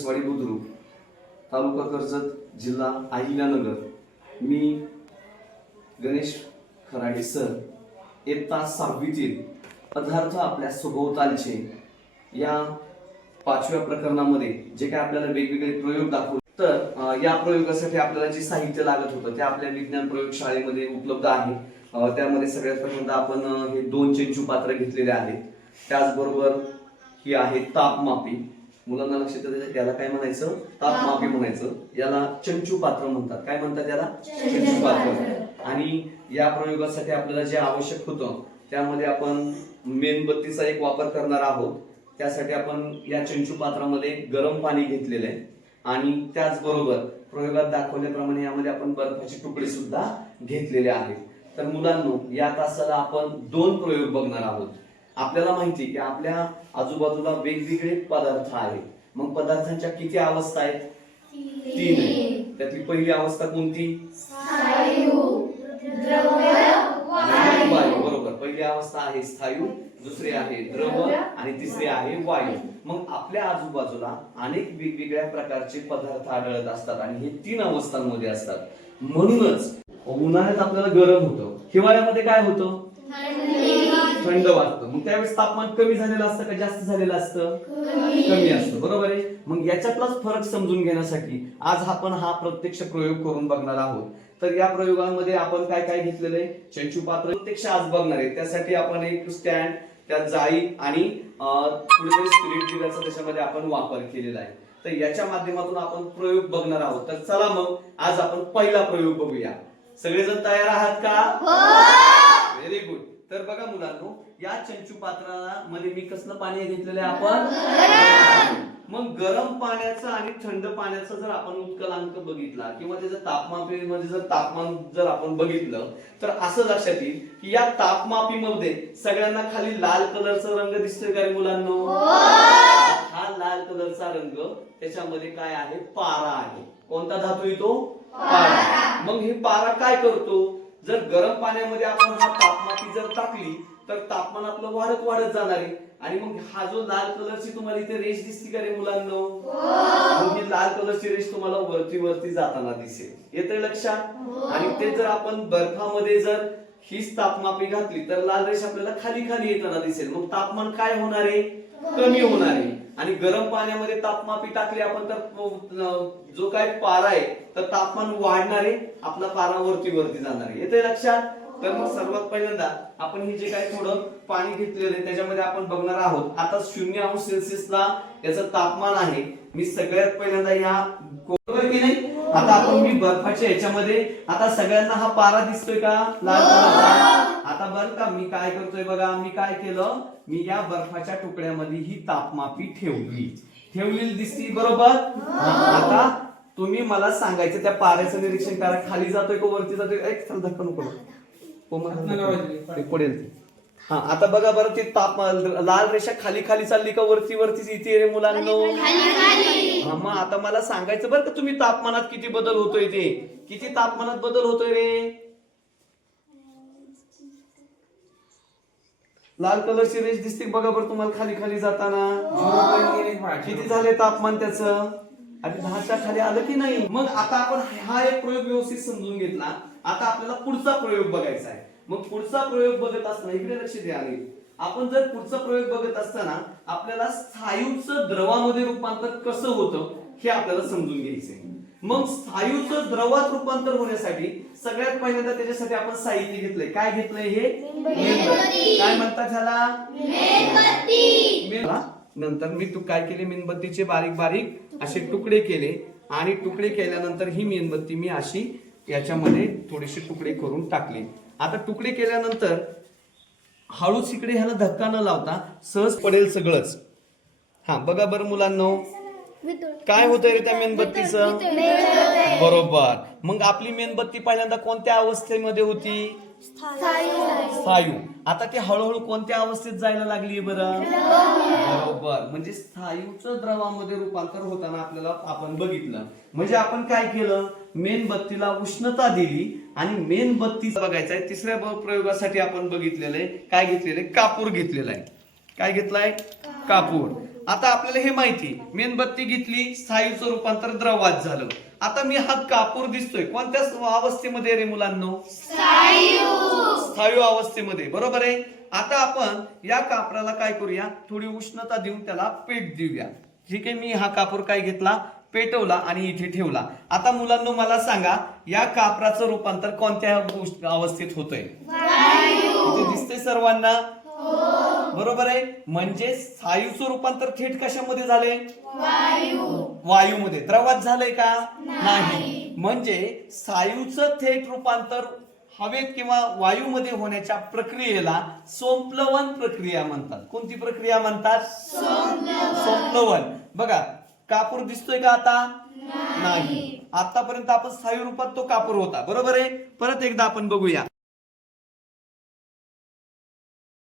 नरसवाडी बुद्रुक, तालुका कर्जत, जिल्हा अहिल्यानगर. मी गणेश खराडे सर इयत्ता 6वीतील पदार्थ आपल्या सभोवतालचे या 5व्या प्रकरणामध्ये जे काय आपल्याला वेगवेगळे प्रयोग दाखवले. तर या प्रयोगासाठी आपल्याला जे साहित्य लागत होतं ते आपल्या विज्ञान प्रयोगशाळेमध्ये उपलब्ध आहे. त्यामध्ये सगळ्यात पहिल्यांदा आपण हे 2 चंचू पात्र घेतलेले आहेत. त्याचबरोबर ही आहे तापमापी. मुलांना लक्षात येतं याला काय म्हणायचं? तापमापी म्हणायचं. याला चंचू पात्र म्हणतात. काय म्हणतात याला? चंचू पात्र. आणि या प्रयोगासाठी आपल्याला जे आवश्यक होतं त्यामध्ये आपण मेणबत्तीचा एक वापर करणार आहोत. त्यासाठी आपण या चंचू पात्रामध्ये गरम पाणी घेतलेले आहे आणि त्याचबरोबर प्रयोगात दाखवल्याप्रमाणे यामध्ये आपण बर्फाचे तुकडे सुद्धा घेतलेले आहेत. तर मुलांनो, या तासाला आपण 2 प्रयोग बघणार आहोत. आपल्याला माहिती की आपल्या आजूबाजूला वेगवेगळे पदार्थ आहेत. मग पदार्थांच्या किती अवस्था आहेत? 3. त्यातली पहिली अवस्था कोणती? स्थायू, द्रव्य, वायू. बरोबर. पहिली अवस्था आहे स्थायू, दुसरी आहे द्रव आणि तिसरी आहे वायू. मग आपल्या आजूबाजूला अनेक वेगवेगळ्या प्रकारचे पदार्थ आढळत असतात आणि हे 3 अवस्थांमध्ये असतात. म्हणूनच उन्हाळ्यात आपल्याला गरम होतं, हिवाळ्यामध्ये काय होतं? थंड वाटतं. मग त्यावेळेस तापमान कमी झालेलं असतं का जास्त झालेलं असतं? कमी असतं. बरोबर आहे. मग याच्यातलाच फरक समजून घेण्यासाठी आज आपण हा प्रत्यक्ष प्रयोग करून बघणार आहोत. तर या प्रयोगामध्ये आपण काय काय घेतलेलं आहे? चंचू पात्र प्रत्यक्ष आज बघणार आहे. त्यासाठी आपण एक स्टँड, त्यात जाळी आणि कुठेतरी स्पिरिट दिल्याचा त्याच्यामध्ये आपण वापर केलेला आहे. तर याच्या माध्यमातून आपण प्रयोग बघणार आहोत. तर चला मग आज आपण पहिला प्रयोग बघूया. सगळेजण तयार आहात का? Very good. तर बघा मुलांनो, या चंचू पात्रामध्ये मी कसलं पाणी घेतलेलं आहे आपण? मग गरम पाण्याचं आणि थंड पाण्याचं जर आपण उतकलांक बघितला किंवा त्याचं तापमापीमध्ये जर तापमान जर आपण बघितलं तर असं लक्षात येईल की या तापमापीमध्ये सगळ्यांना खाली लाल कलरचा रंग दिसतोय का रे मुलांनो? हा लाल कलरचा रंग, त्याच्यामध्ये काय आहे? पारा आहे. कोणता धातू येतो? पारा. मग हे पारा काय करतो? जर गरम पाण्यामध्ये आपण हा तापमापी जर टाकली तर तापमान आपलं वाढत वाढत जाणार आहे. आणि मग हा जो लाल कलरची तुम्हाला इथे रेष दिसती का रे मुलांनो? मग ही लाल कलरची रेष तुम्हाला वरती वरती जाताना दिसेल. येतंय लक्षात? आणि ते जर आपण बर्फामध्ये जर हीच तापमापी घातली तर लाल रेष आपल्याला खाली खाली येताना दिसेल. मग तापमान काय होणार आहे? कमी होणार आहे. आणि गरम पाण्यामध्ये तापमापी टाकली आपण तर जो काय पारा आहे तर तापमान वाढणार आहे, आपला पारा वरती वरती जाणार आहे. येतंय लक्षात? तर मग सर्वात पहिल्यांदा आपण हे जे काय थोडं पाणी घेतलेलं आहे त्याच्यामध्ये आपण बघणार आहोत. आता 0°C याचं तापमान आहे. मी सगळ्यात पहिल्यांदा या बरोबर की नाही? आता आपण मी बर्फाच्या ह्याच्यामध्ये आता सगळ्यांना हा पारा दिसतोय का लाल कलरचा? आता बरं का मी काय करतोय बघा, मी काय केलं, मी या बर्फाच्या तुकड्यामध्ये ही तापमापी ठेवलेली दिसती. बरोबर. आता तुम्ही मला सांगायचं त्या पाऱ्याचं निरीक्षण करा, खाली जातोय का वरती जातोय? एक चल धक्का नको पडेल. हा आता बघा बरं, ते लाल रेषा खाली खाली चालली का वरती वरतीच येते रे मुलांनो? हा. मग आता मला सांगायचं बरं का तुम्ही तापमानात किती बदल होतोय ते? किती तापमानात बदल होतोय रे? लाल कलरची रेष दिसते बघा बरं तुम्हाला खाली खाली जाताना. किती झाले तापमान त्याचं? आणि 10च्या खाली आलं की नाही? मग आता आपण हा एक प्रयोग व्यवस्थित समजून घेतला. आता आपल्याला पुढचा प्रयोग बघायचा आहे. मग पुढचा प्रयोग बघत असताना इकडे लक्ष द्या. आपण जर पुढचा प्रयोग बघत असताना आपल्याला स्थायूचं द्रवामध्ये रूपांतर कसं होतं हे आपल्याला समजून घ्यायचंय. मग स्थायूचं द्रवात रूपांतर होण्यासाठी सगळ्यात पहिल्यांदा त्याच्यासाठी आपण साहित्य घेतलंय. काय घेतलंय? हे मेणबत्ती. काय म्हणतात ह्याला? मेणबत्ती. नंतर मी काय केले, मेणबत्तीचे बारीक बारीक असे तुकडे केले आणि तुकडे केल्यानंतर ही मेणबत्ती मी अशी याच्यामध्ये थोडेसे तुकडे करून टाकले. आता तुकडे केल्यानंतर हळूच इकडे ह्याला धक्का न लावता सहज पडेल सगळंच. हा बघा बरं मुलांनो, काय होतंय रे त्या मेणबत्तीचं? बरोबर. मग आपली मेणबत्ती पहिल्यांदा कोणत्या अवस्थेमध्ये होती? स्थायू. आता ती हळूहळू कोणत्या अवस्थेत जायला लागली बरं? बरोबर. म्हणजे स्थायूचं द्रवामध्ये रूपांतर होताना आपल्याला आपण बघितलं. म्हणजे आपण काय केलं, मेणबत्तीला उष्णता दिली आणि मेणबत्ती बघायचं आहे. तिसऱ्या प्रयोगासाठी आपण बघितलेलं आहे काय घेतलेलं आहे? कापूर घेतलेला आहे. काय घेतलाय? कापूर. आता आपल्याला हे माहिती, मेणबत्ती घेतली, स्थायूचं रूपांतर द्रवात झालं. आता मी हा कापूर दिसतोय, कोणत्या अवस्थेमध्ये रे मुलांनो? स्थायू अवस्थेमध्ये, बरोबर आहे. आता आपण या कापराला काय करूया, थोडी उष्णता देऊन त्याला पेट देऊया. ठीक आहे, मी हा कापूर काय घेतला, पेटवला आणि इथे ठेवला. आता मुलांनो मला सांगा, या कापराचं रूपांतर कोणत्या अवस्थेत होतंय? इथे दिसतंय सर्वांना? बरोबर आहे. म्हणजे स्थायूचं रूपांतर थेट कशामध्ये झाले? वायूमध्ये. द्रवात झालंय का? नाही. म्हणजे स्थायूचं थेट रूपांतर हवेत किंवा वायूमध्ये होण्याच्या प्रक्रियेला सोमप्लवन प्रक्रिया म्हणतात. कोणती प्रक्रिया म्हणतात? सोमप्लवन. बघा, कापूर दिसतोय का आता? नाही. आतापर्यंत आपण स्थायू रूपात तो कापूर होता, बरोबर आहे. परत एकदा आपण बघूया.